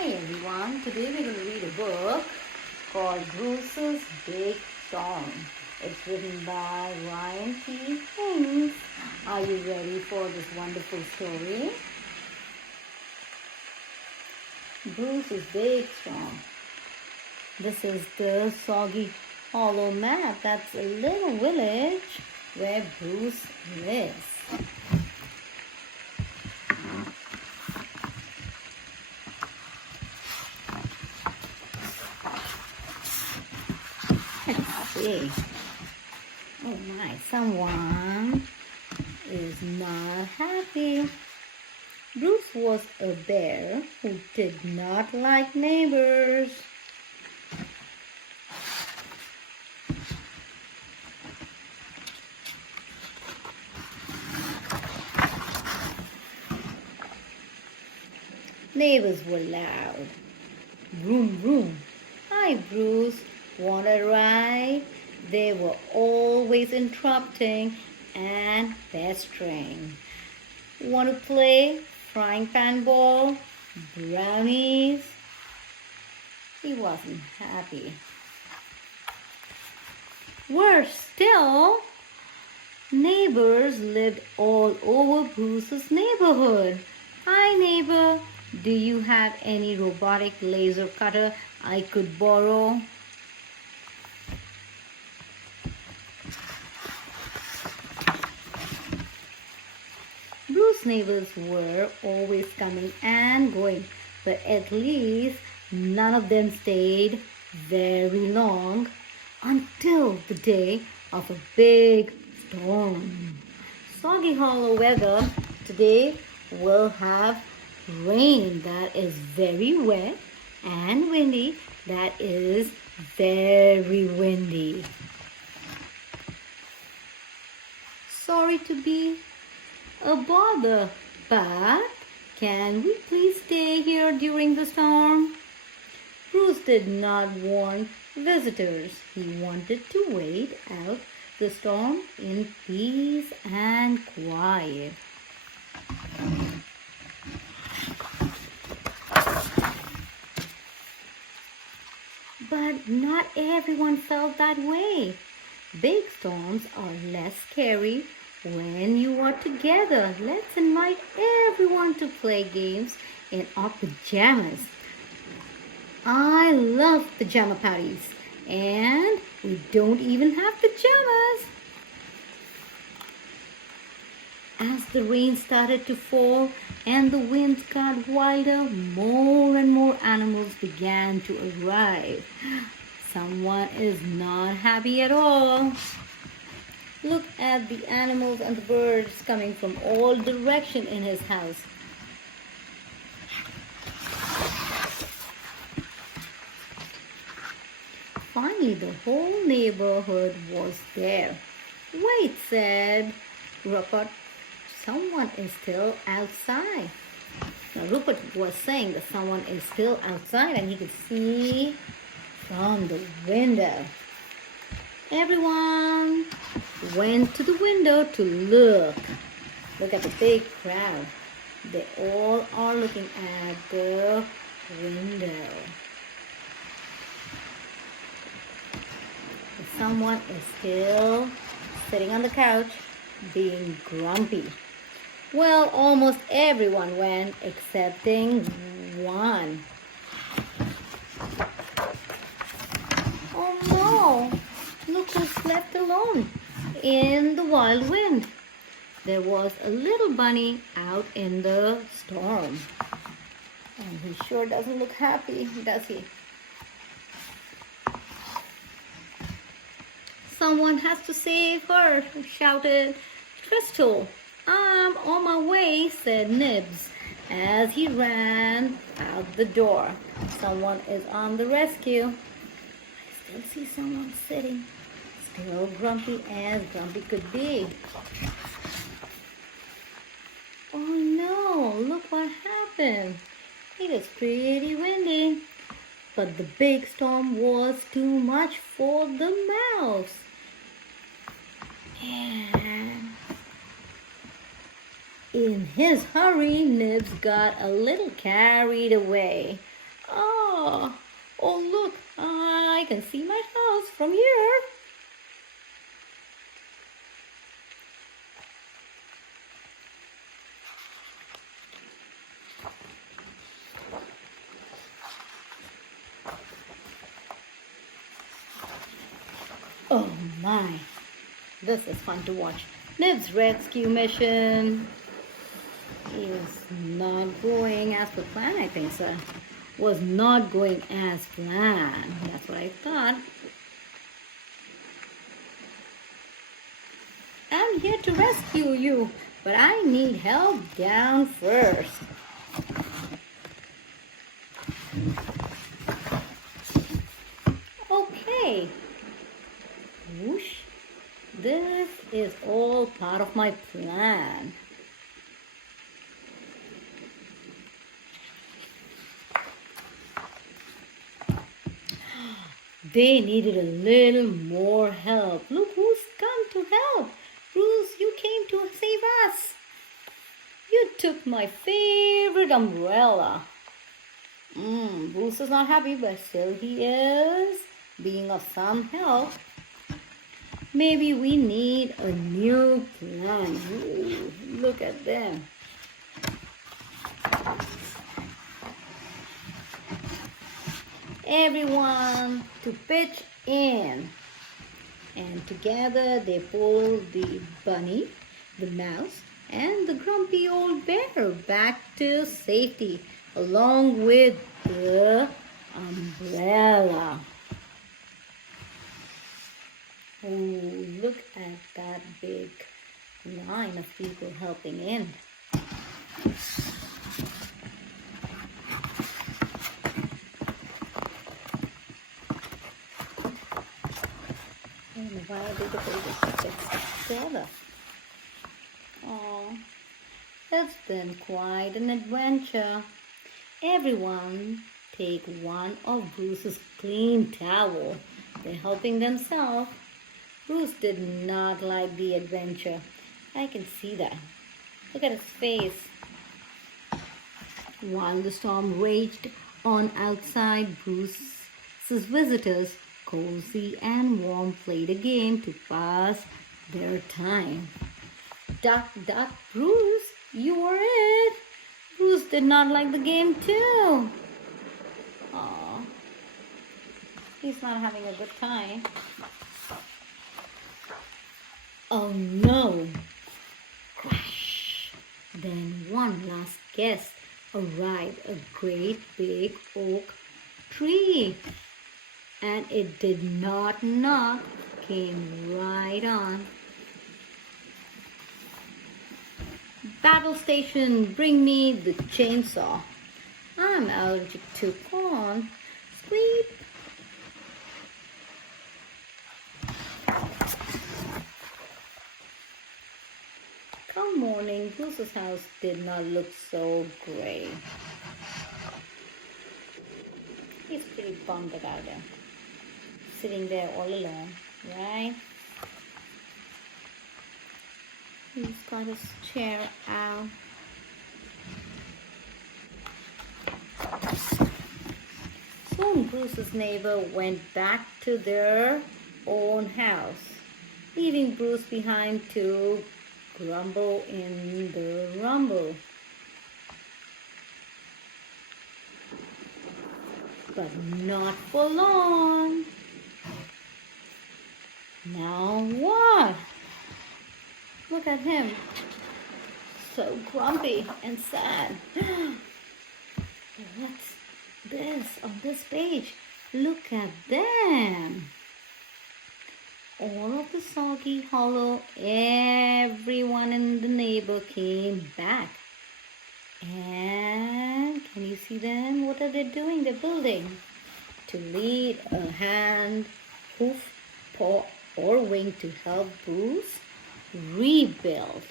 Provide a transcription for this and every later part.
Hi everyone, today we're going to read a book called Bruce's Big Storm. It's written by Ryan T. Higgins. Are you ready for this wonderful story? Bruce's Big Storm. This is the soggy hollow map. That's a little village where Bruce lives. Let's see. Oh my, someone is not happy. Bruce was a bear who did not like neighbors. Neighbors were loud. Vroom, vroom. Hi, Bruce. Want a ride? They were always interrupting and pestering. Want to play frying pan ball? Brownies? He wasn't happy. Worse still, neighbors lived all over Bruce's neighborhood. Hi, neighbor. Do you have any robotic laser cutter I could borrow? Bruce's neighbors were always coming and going, but at least none of them stayed very long until the day of a big storm. Soggy Hollow weather today will have rain that is very wet and windy that is very windy. Sorry to be a bother, but can we please stay here during the storm? Bruce did not want visitors. He wanted to wait out the storm in peace and quiet. But not everyone felt that way. Big storms are less scary when you are together. Let's invite everyone to play games in our pajamas. I love pajama parties, and we don't even have pajamas. As the rain started to fall and the winds got wilder, more and more animals began to arrive. Someone is not happy at all. Look at the animals and the birds coming from all directions in his house. Finally, the whole neighborhood was there. Wait, said Rupert. Someone is still outside. Now, Rupert was saying that someone is still outside and he could see from the window. Everyone went to the window to look. Look at the big crowd. They all are looking at the window. Someone is still sitting on the couch being grumpy. Well, almost everyone went excepting one. Oh no! Look who's left alone in the wild wind. There was a little bunny out in the storm. And he sure doesn't look happy, does he? Someone has to save her, shouted Crystal. I'm on my way, said Nibs as he ran out the door. Someone is on the rescue. I still see someone sitting, still grumpy as grumpy could be. Oh no, look what happened. It is pretty windy, but the big storm was too much for the mouse. And in his hurry, Nibs got a little carried away. Oh, oh look, I can see my house from here. Oh my, this is fun to watch. Liv's rescue mission is not going as per plan, I think so. Was not going as planned. That's what I thought. I'm here to rescue you, but I need help down first. Okay. Whoosh. This is all part of my plan. They needed a little more help. Look who's come to help. Bruce, you came to save us. You took my favorite umbrella. Bruce is not happy, but still he is being of some help. Maybe we need a new plan. Ooh, look at them. Everyone to pitch in. And together they pull the bunny, the mouse, and the grumpy old bear back to safety along with the umbrella. Oh, look at that big line of people helping in. And why did the babies get together? Oh, it's been quite an adventure. Everyone take one of Bruce's clean towel. They're helping themselves. Bruce did not like the adventure. I can see that. Look at his face. While the storm raged on outside, Bruce's visitors, Cozy and Warm, played a game to pass their time. Duck, duck, Bruce, you were it. Bruce did not like the game too. Aww. He's not having a good time. Oh no! Crash! Then one last guest arrived, a great big oak tree. And it did not knock, came right on. Battle station, bring me the chainsaw. I'm allergic to corn. Sweep. Come morning, Bruce's house did not look so gray. He's pretty bummed about it. Sitting there all alone, right? He's got his chair out. Soon Bruce's neighbor went back to their own house, leaving Bruce behind to grumble in the rumble. But not for long. Now what? Look at him. So grumpy and sad. What's this on this page? Look at them. All of the soggy hollow, everyone in the neighbor came back. And can you see them? What are they doing? They're building. To lead a hand, hoof, paw, or wing to help Bruce rebuild.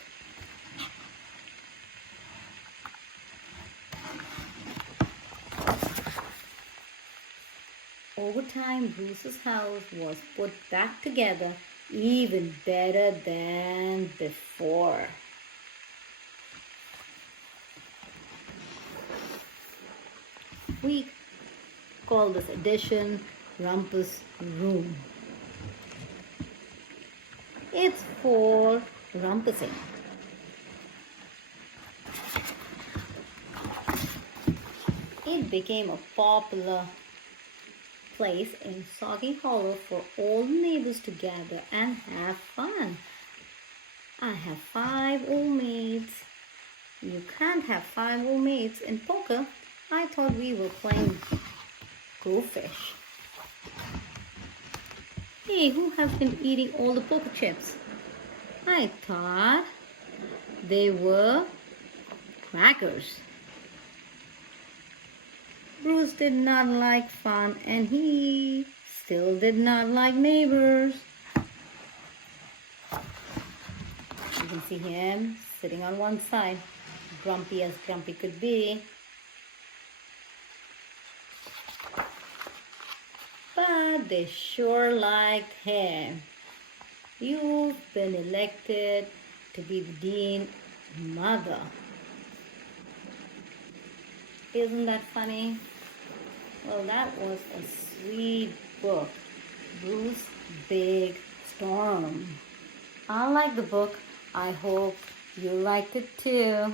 Over time, Bruce's house was put back together even better than before. call this edition Rumpus Room. It's for rumpusing. It became a popular place in Soggy Hollow for all neighbors to gather and have fun. I have 5 old maids. You can't have 5 old maids in poker. I thought we were playing Go Fish. Hey, who has been eating all the poker chips? I thought they were crackers. Bruce did not like fun, and he still did not like neighbors. You can see him sitting on one side, grumpy as grumpy could be. But they sure liked him. You've been elected to be the dean mother. Isn't that funny? Well, that was a sweet book, Bruce Big Storm. I like the book. I hope you liked it too.